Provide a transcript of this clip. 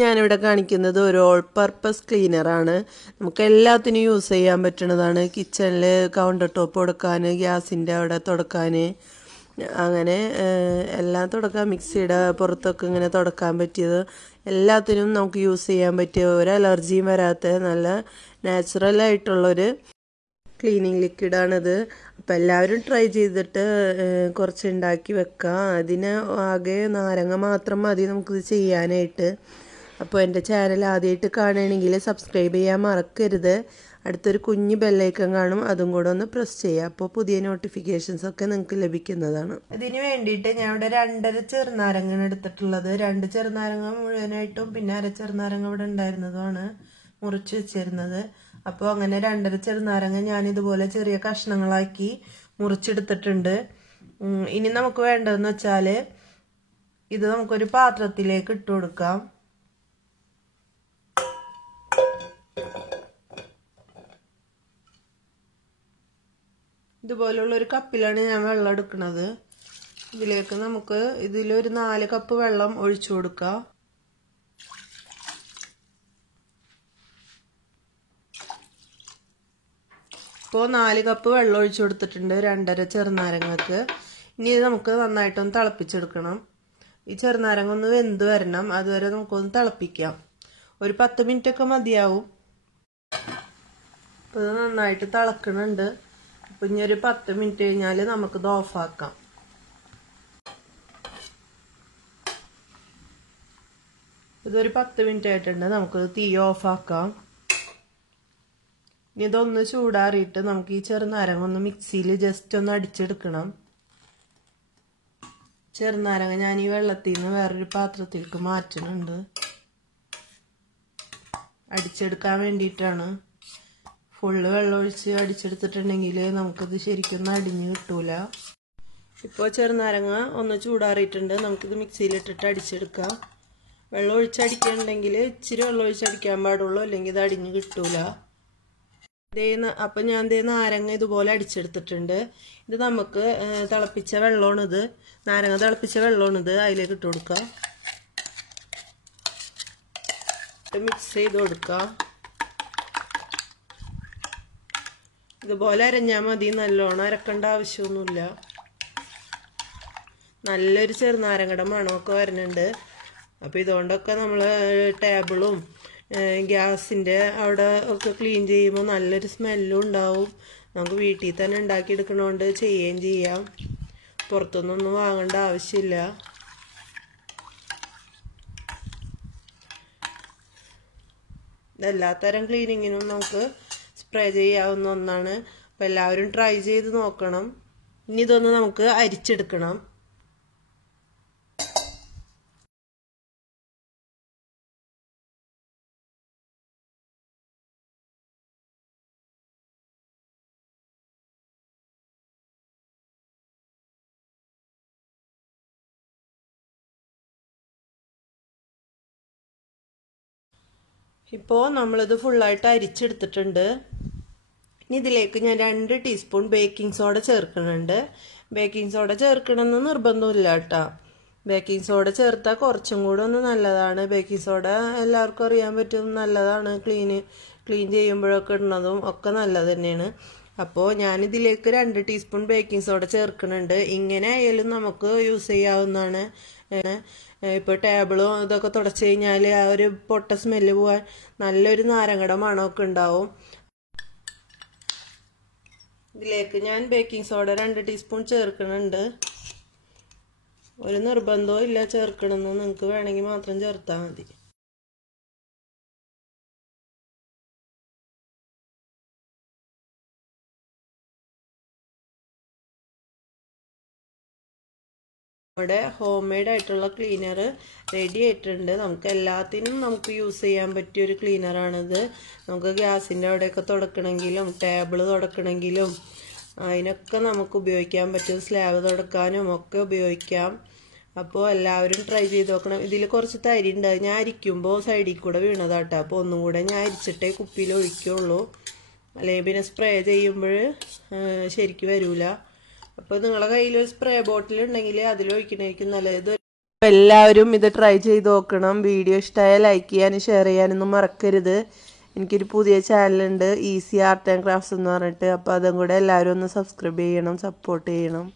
ഞാനിവിടെ കാണിക്കുന്നത് ഒരു ഓൾ പർപ്പസ് ക്ലീനറാണ് നമുക്ക് എല്ലാത്തിനും യൂസ് ചെയ്യാൻ പറ്റുന്നതാണ് കിച്ചണിൽ കൗണ്ടർ ടോപ്പ് തുടക്കാൻ ഗ്യാസിന്റെ അവിടെ തുടക്കാൻ അങ്ങനെ എല്ലാം തുടക്കാൻ മിക്സിയുടെ പുറത്തൊക്കെ ഇങ്ങനെ തുടക്കാൻ പറ്റിയത്. എല്ലാത്തിനും നമുക്ക് യൂസ് ചെയ്യാൻ പറ്റിയ ഒരു അലർജിയും വരാത്ത നല്ല നാച്ചുറൽ ആയിട്ടുള്ളൊരു ക്ലീനിങ് ലിക്വിഡാണിത് അപ്പോൾ എല്ലാവരും ട്രൈ ചെയ്തിട്ട് കുറച്ച് ഉണ്ടാക്കി വെക്കാം. അതിന് ആകെ നാരങ്ങ മാത്രം മതി നമുക്കിത് ചെയ്യാനായിട്ട്. അപ്പോൾ എന്റെ ചാനൽ ആദ്യമായിട്ട് കാണുകയാണെങ്കിൽ സബ്സ്ക്രൈബ് ചെയ്യാൻ മറക്കരുത്. അടുത്തൊരു കുഞ്ഞ് ബെല്ലൈക്കൺ കാണും അതും കൂടെ ഒന്ന് പ്രസ് ചെയ്യുക. അപ്പോൾ പുതിയ നോട്ടിഫിക്കേഷൻസ് ഒക്കെ നിങ്ങൾക്ക് ലഭിക്കുന്നതാണ്. ഇതിന് വേണ്ടിയിട്ട് ഞാൻ ഇവിടെ രണ്ടര ചെറുനാരങ്ങ എടുത്തിട്ടുള്ളത്. രണ്ട് ചെറുനാരങ്ങ മുഴുവനായിട്ടും പിന്നെ അര ചെറുനാരങ്ങ ഇവിടെ ഉണ്ടായിരുന്നതുമാണ് മുറിച്ച് വെച്ചിരുന്നത്. അപ്പോൾ അങ്ങനെ രണ്ടര ചെറുനാരങ്ങ ഞാൻ ഇതുപോലെ ചെറിയ കഷ്ണങ്ങളാക്കി മുറിച്ചെടുത്തിട്ടുണ്ട്. ഇനി നമുക്ക് വേണ്ടതെന്ന് വെച്ചാൽ ഇത് നമുക്കൊരു പാത്രത്തിലേക്ക് ഇട്ട് കൊടുക്കാം. ഇതുപോലുള്ള ഒരു കപ്പിലാണ് ഞാൻ വെള്ളം എടുക്കുന്നത് ഇതിലേക്ക് നമുക്ക് ഇതിലൊരു നാല് കപ്പ് വെള്ളം ഒഴിച്ചു കൊടുക്കാം. ഇപ്പോൾ നാല് കപ്പ് വെള്ളം ഒഴിച്ചു കൊടുത്തിട്ടുണ്ട് രണ്ടര ചെറുനാരങ്ങക്ക്. ഇനി നമുക്ക് നന്നായിട്ടൊന്ന് തിളപ്പിച്ചെടുക്കണം. ഈ ചെറുനാരങ്ങ ഒന്ന് വെന്ത് വരണം. അതുവരെ നമുക്കൊന്ന് തിളപ്പിക്കാം. ഒരു പത്ത് മിനിറ്റൊക്കെ മതിയാവും. അപ്പോൾ ഇത് നന്നായിട്ട് തിളക്കണുണ്ട്. അപ്പം ഇനി ഒരു പത്ത് മിനിറ്റ് കഴിഞ്ഞാൽ നമുക്കിത് ഓഫാക്കാം. ഇതൊരു പത്ത് മിനിറ്റ് ആയിട്ടുണ്ട് നമുക്ക് തീ ഓഫാക്കാം. ഇനി ഇതൊന്ന് ചൂടാറിയിട്ട് നമുക്ക് ഈ ചെറുനാരങ്ങ ഒന്ന് മിക്സിയിൽ ജസ്റ്റ് ഒന്ന് അടിച്ചെടുക്കണം. ചെറുനാരങ്ങ ഞാൻ ഈ വെള്ളത്തിൽ നിന്ന് വേറൊരു പാത്രത്തിലേക്ക് മാറ്റുന്നുണ്ട്. അടിച്ചെടുക്കാൻ വേണ്ടിയിട്ടാണ്. ഫുള്ള് വെള്ളം ഒഴിച്ച് അടിച്ചെടുത്തിട്ടുണ്ടെങ്കിൽ നമുക്കിത് ശരിക്കും അടിഞ്ഞ് കിട്ടൂല. ഇപ്പോൾ ചെറുനാരങ്ങ ഒന്ന് ചൂടാറിയിട്ടുണ്ട്. നമുക്കിത് മിക്സിയിലിട്ടിട്ട് അടിച്ചെടുക്കാം. വെള്ളം ഒഴിച്ചടിക്കണമെങ്കിൽ ഇച്ചിരി വെള്ളം ഒഴിച്ചടിക്കാൻ പാടുള്ളൂ. അല്ലെങ്കിൽ ഇത് അടിഞ്ഞ് കിട്ടൂല. ദേ അപ്പം ഞാൻ ദേ നാരങ്ങ ഇതുപോലെ അടിച്ചെടുത്തിട്ടുണ്ട്. ഇത് നമുക്ക് തിളപ്പിച്ച വെള്ളമാണിത് നാരങ്ങ തിളപ്പിച്ച വെള്ളമാണിത് അതിലേക്ക് ഇട്ട് കൊടുക്കാം. മിക്സ് ചെയ്ത് കൊടുക്കാം. ഇതുപോലെ അരഞ്ഞാൽ മതി നല്ലോണം അരക്കേണ്ട ആവശ്യമൊന്നുമില്ല. നല്ലൊരു ചെറുനാരങ്ങയുടെ മണമൊക്കെ വരുന്നുണ്ട്. അപ്പോൾ ഇതുകൊണ്ടൊക്കെ നമ്മൾ ടേബിളും ഗ്യാസിന്റെ അവിടെ ഒക്കെ ക്ലീൻ ചെയ്യുമ്പോൾ നല്ലൊരു സ്മെല്ലും ഉണ്ടാവും. നമുക്ക് വീട്ടിൽ തന്നെ ഉണ്ടാക്കിയെടുക്കണോണ്ട് ചെയ്യുകയും ചെയ്യാം. പുറത്തുനിന്നൊന്നും വാങ്ങേണ്ട ആവശ്യമില്ല. എല്ലാത്തരം ക്ലീനിങ്ങിനും നമുക്ക് സ്പ്രേ ചെയ്യാവുന്ന ഒന്നാണ് അപ്പോൾ എല്ലാവരും ട്രൈ ചെയ്ത് നോക്കണം. ഇനി ഇതൊന്ന് നമുക്ക് അരിച്ചെടുക്കണം. ഇപ്പോൾ നമ്മളിത് ഫുള്ളായിട്ട് അരിച്ചെടുത്തിട്ടുണ്ട്. ഇനി ഇതിലേക്ക് ഞാൻ രണ്ട് ടീസ്പൂൺ ബേക്കിംഗ് സോഡ ചേർക്കുന്നുണ്ട്. ബേക്കിംഗ് സോഡ ചേർക്കണമെന്ന് നിർബന്ധമില്ല കേട്ടോ. ബേക്കിംഗ് സോഡ ചേർത്താൽ കുറച്ചും കൂടെ ഒന്ന് നല്ലതാണ്. ബേക്കിംഗ് സോഡ എല്ലാവർക്കും അറിയാൻ പറ്റും. നല്ലതാണ്. ക്ലീൻ ക്ലീൻ ചെയ്യുമ്പോഴൊക്കെ ഇടുന്നതും ഒക്കെ നല്ലത് തന്നെയാണ്. അപ്പോൾ ഞാനിതിലേക്ക് രണ്ട് ടീസ്പൂൺ ബേക്കിംഗ് സോഡ ചേർക്കുന്നുണ്ട്. ഇങ്ങനെ ആയാലും നമുക്ക് യൂസ് ചെയ്യാവുന്നതാണ്. ഇപ്പോൾ ടേബിളും ഇതൊക്കെ തുടച്ച് കഴിഞ്ഞാൽ ആ ഒരു പൊട്ട സ്മെല്ല് പോകാൻ നല്ലൊരു നാരങ്ങയുടെ മണമൊക്കെ ഉണ്ടാവും. ഇതിലേക്ക് ഞാൻ ബേക്കിംഗ് സോഡ രണ്ട് ടീസ്പൂൺ ചേർക്കുന്നുണ്ട് ഒരു നിർബന്ധവും ഇല്ല ചേർക്കണമെന്ന് നിങ്ങൾക്ക് വേണമെങ്കിൽ മാത്രം ചേർത്താൽ മതി. നമ്മുടെ ഹോം മെയ്ഡ് ആയിട്ടുള്ള ക്ലീനർ റെഡി ആയിട്ടുണ്ട്. നമുക്ക് എല്ലാത്തിനും നമുക്ക് യൂസ് ചെയ്യാൻ പറ്റിയ ഒരു ക്ലീനറാണിത് നമുക്ക് ഗ്യാസിന്റെ അവിടെയൊക്കെ തുടക്കണമെങ്കിലും ടേബിൾ തുടക്കണമെങ്കിലും അതിനൊക്കെ നമുക്ക് ഉപയോഗിക്കാൻ പറ്റും. സ്ലാബ് തുടക്കാനും ഒക്കെ ഉപയോഗിക്കാം. അപ്പോൾ എല്ലാവരും ട്രൈ ചെയ്ത് നോക്കണം. ഇതിൽ കുറച്ച് തരി ഉണ്ട്. ഞാൻ അരിക്കുമ്പോൾ സൈഡിൽ കൂടെ വീണതാട്ടോ. അപ്പോൾ ഒന്നും കൂടെ ഞാൻ അരിച്ചിട്ടേ കുപ്പിയിൽ ഒഴിക്കുള്ളൂ അല്ലെങ്കിൽ പിന്നെ സ്പ്രേ ചെയ്യുമ്പോൾ ശരിക്കും വരില്ല അപ്പോൾ നിങ്ങളുടെ കയ്യിൽ ഒരു സ്പ്രേ ബോട്ടിൽ ഉണ്ടെങ്കിൽ അതിൽ ഒഴിക്കണമായിരിക്കും നല്ലത്. എല്ലാവരും ഇത് ട്രൈ ചെയ്ത് നോക്കണം. വീഡിയോ ഇഷ്ടമായാൽ ലൈക്ക് ചെയ്യാനും ഷെയർ ചെയ്യാനൊന്നും മറക്കരുത്. എനിക്കൊരു പുതിയ ചാനലുണ്ട് ഈസി ആർട്ട് ആൻഡ് ക്രാഫ്റ്റ്സ് എന്ന് പറഞ്ഞിട്ട്. അപ്പോൾ അതും കൂടെ എല്ലാവരും ഒന്ന് സബ്സ്ക്രൈബ് ചെയ്യണം സപ്പോർട്ട് ചെയ്യണം.